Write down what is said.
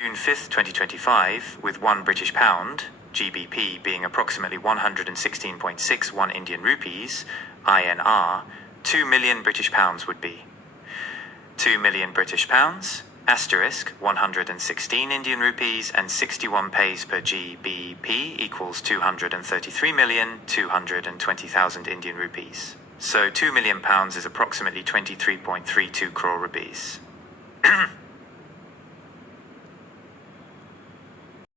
June 5th, 2025, with £1 GBP being approximately 116.61 Indian rupees, INR, 2 million British pounds would be 2 million British pounds, asterisk, 116 Indian rupees and 61 paise per GBP equals 233,220,000 Indian rupees. So £2 million is approximately 23.32 crore rupees.